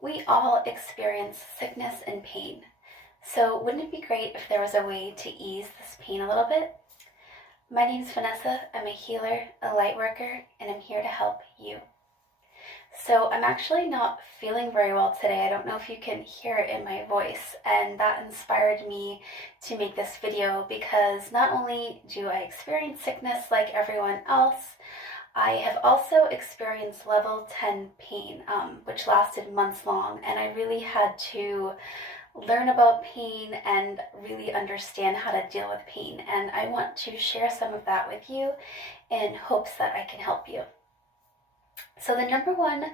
We all experience sickness and pain. So wouldn't it be great if there was a way to ease this pain a little bit? My name is Vanessa. I'm a healer, a light worker, and I'm here to help you. So I'm actually not feeling very well today. I don't know if you can hear it in my voice, and that inspired me to make this video because not only do I experience sickness like everyone else, I have also experienced level 10 pain, which lasted months long, and I really had to learn about pain and really understand how to deal with pain. And I want to share some of that with you in hopes that I can help you. So the number one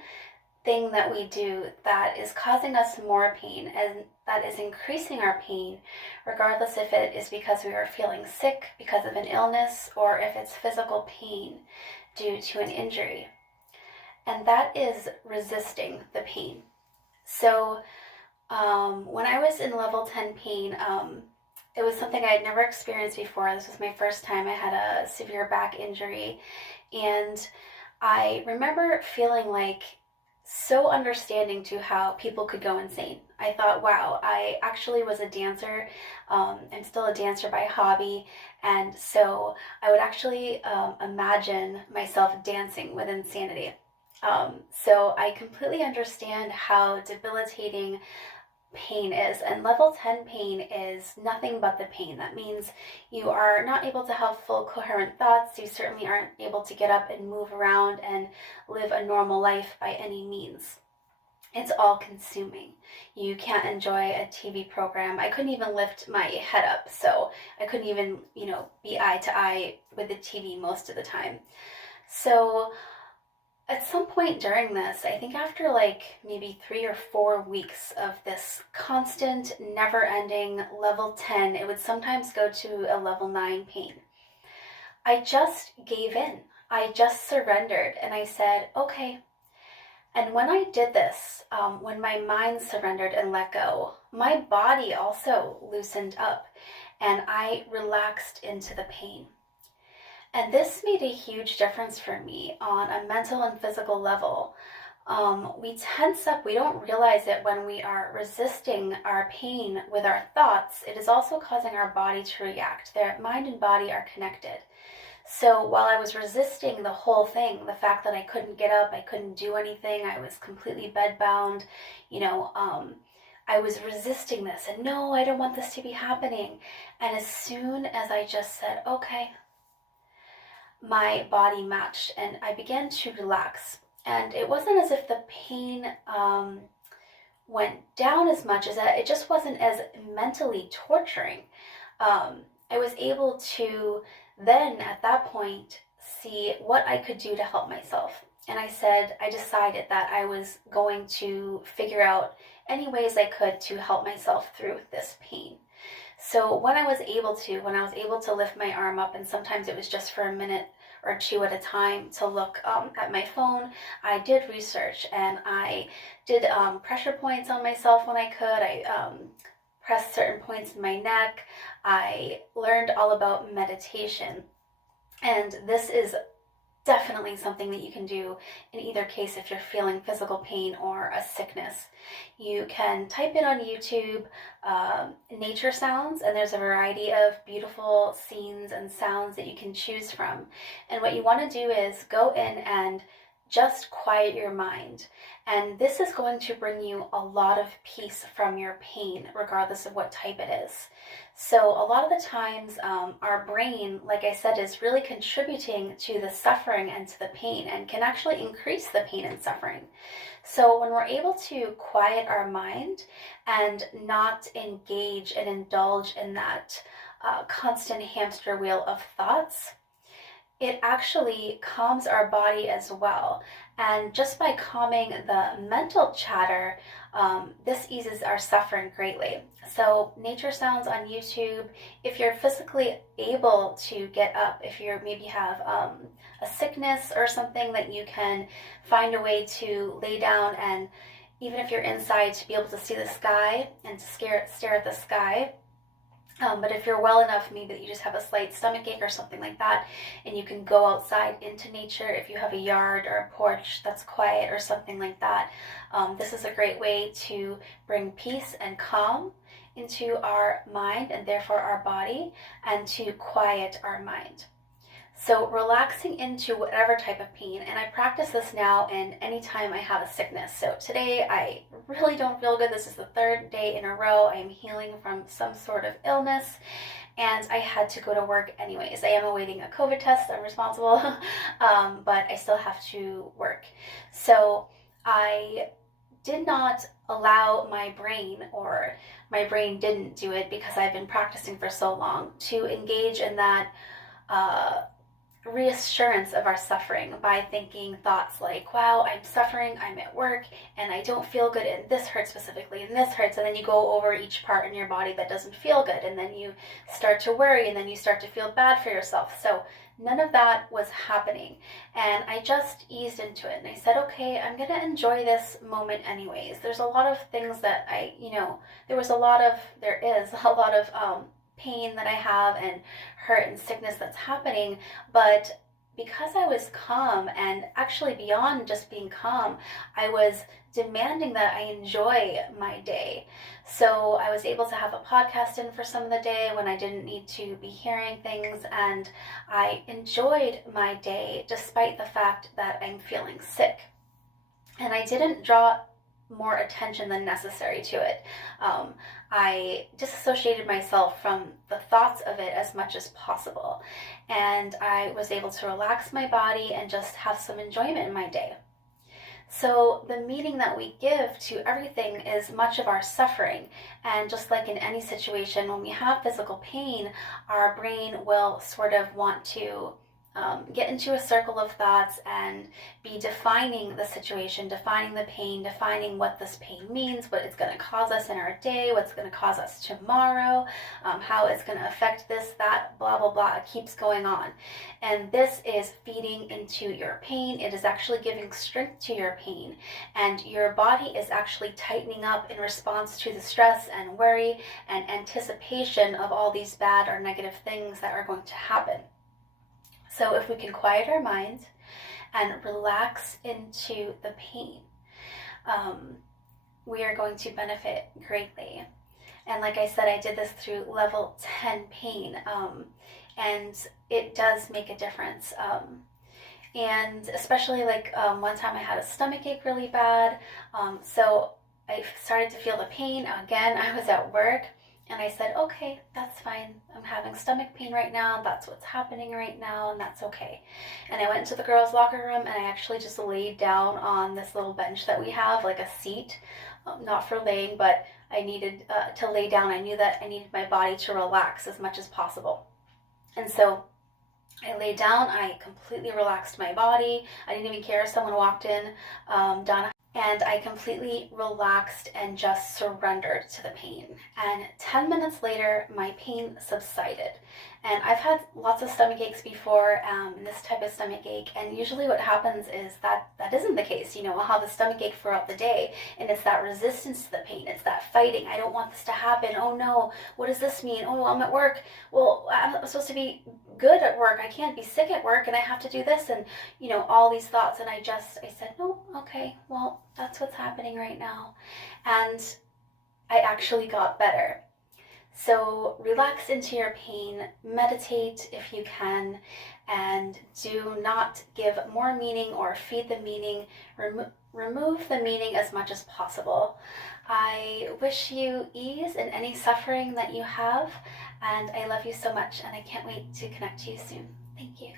thing that we do that is causing us more pain and that is increasing our pain, regardless if it is because we are feeling sick because of an illness or if it's physical pain due to an injury, and that is resisting the pain. So when I was in level 10 pain, it was something I had never experienced before. This was my first time. I had a severe back injury, and I remember feeling like so understanding to how people could go insane. I thought, wow, I actually was a dancer. I'm still a dancer by hobby, and so I would actually imagine myself dancing with insanity. So I completely understand how debilitating pain is, and level 10 pain is nothing but the pain. That means you are not able to have full coherent thoughts. You certainly aren't able to get up and move around and live a normal life by any means. It's all consuming. You can't enjoy a TV program. I couldn't even lift my head up, so I couldn't even, be eye to eye with the TV most of the time. So at some point during this, I think after like maybe 3 or 4 weeks of this constant, never-ending level 10, it would sometimes go to a level 9 pain. I just gave in. I just surrendered, and I said, okay. And when I did this, when my mind surrendered and let go, my body also loosened up, and I relaxed into the pain. And this made a huge difference for me on a mental and physical level. We tense up. We don't realize it when we are resisting our pain with our thoughts. It is also causing our body to react. Their mind and body are connected. So while I was resisting the whole thing, the fact that I couldn't get up, I couldn't do anything, I was completely bedbound, I was resisting this. And no, I don't want this to be happening. And as soon as I just said, okay, my body matched and I began to relax. And it wasn't as if the pain went down as much as that. It just wasn't as mentally torturing. I was able to then, at that point, see what I could do to help myself. And I decided that I was going to figure out any ways I could to help myself through this pain. So when I was able to lift my arm up, and sometimes it was just for a minute or two at a time to look at my phone, I did research and I did pressure points on myself when I could. I pressed certain points in my neck. I learned all about meditation. And this is definitely something that you can do in either case if you're feeling physical pain or a sickness. You can type in on YouTube nature sounds, and there's a variety of beautiful scenes and sounds that you can choose from. And what you want to do is go in and just quiet your mind. And this is going to bring you a lot of peace from your pain, regardless of what type it is. So a lot of the times, our brain, like I said, is really contributing to the suffering and to the pain and can actually increase the pain and suffering. So when we're able to quiet our mind and not engage and indulge in that constant hamster wheel of thoughts, it actually calms our body as well. And just by calming the mental chatter, this eases our suffering greatly. So nature sounds on YouTube. If you're physically able to get up, if you maybe have a sickness or something that you can find a way to lay down, and even if you're inside, to be able to see the sky and to stare at the sky, But if you're well enough, maybe that you just have a slight stomach ache or something like that, and you can go outside into nature, if you have a yard or a porch that's quiet or something like that, this is a great way to bring peace and calm into our mind and therefore our body, and to quiet our mind. So relaxing into whatever type of pain, and I practice this now in any time I have a sickness. So today I really don't feel good. This is the third day in a row I am healing from some sort of illness, and I had to go to work anyways. I am awaiting a COVID test. I'm responsible, but I still have to work. So I did not allow my brain, or my brain didn't do it because I've been practicing for so long, to engage in that reassurance of our suffering by thinking thoughts like, wow, I'm suffering, I'm at work, and I don't feel good, and this hurts specifically, and this hurts, and then you go over each part in your body that doesn't feel good, and then you start to worry, and then you start to feel bad for yourself. So none of that was happening, and I just eased into it, and I said, okay, I'm gonna enjoy this moment anyways. There's a lot of things that there is a lot of pain that I have, and hurt and sickness that's happening, but because I was calm, and actually beyond just being calm, I was demanding that I enjoy my day. So I was able to have a podcast in for some of the day when I didn't need to be hearing things, and I enjoyed my day despite the fact that I'm feeling sick. And I didn't draw more attention than necessary to it. I disassociated myself from the thoughts of it as much as possible, and I was able to relax my body and just have some enjoyment in my day. So the meaning that we give to everything is much of our suffering, and just like in any situation, when we have physical pain, our brain will sort of want to get into a circle of thoughts and be defining the situation, defining the pain, defining what this pain means, what it's going to cause us in our day, what's going to cause us tomorrow, how it's going to affect this, that, blah, blah, blah. It keeps going on. And this is feeding into your pain. It is actually giving strength to your pain. And your body is actually tightening up in response to the stress and worry and anticipation of all these bad or negative things that are going to happen. So if we can quiet our mind and relax into the pain, we are going to benefit greatly. And like I said, I did this through level 10 pain, and it does make a difference. And especially one time I had a stomach ache really bad, so I started to feel the pain. Again, I was at work. And I said, okay, that's fine. I'm having stomach pain right now. That's what's happening right now, and that's okay. And I went into the girls' locker room, and I actually just laid down on this little bench that we have, like a seat, not for laying, but I needed to lay down. I knew that I needed my body to relax as much as possible. And so I laid down. I completely relaxed my body. I didn't even care if someone walked in. Donna and I completely relaxed and just surrendered to the pain. And 10 minutes later, my pain subsided. And I've had lots of stomach aches before, this type of stomach ache, and usually what happens is that isn't the case. I'll have the stomach ache throughout the day, and it's that resistance to the pain. It's that fighting. I don't want this to happen. Oh no, what does this mean? Oh, I'm at work. Well, I'm supposed to be good at work. I can't be sick at work, and I have to do this, and all these thoughts. And I said, no, okay, well, that's what's happening right now. And I actually got better. So relax into your pain, meditate if you can, and do not give more meaning or feed the meaning. Remove the meaning as much as possible. I wish you ease in any suffering that you have, and I love you so much, and I can't wait to connect to you soon. Thank you.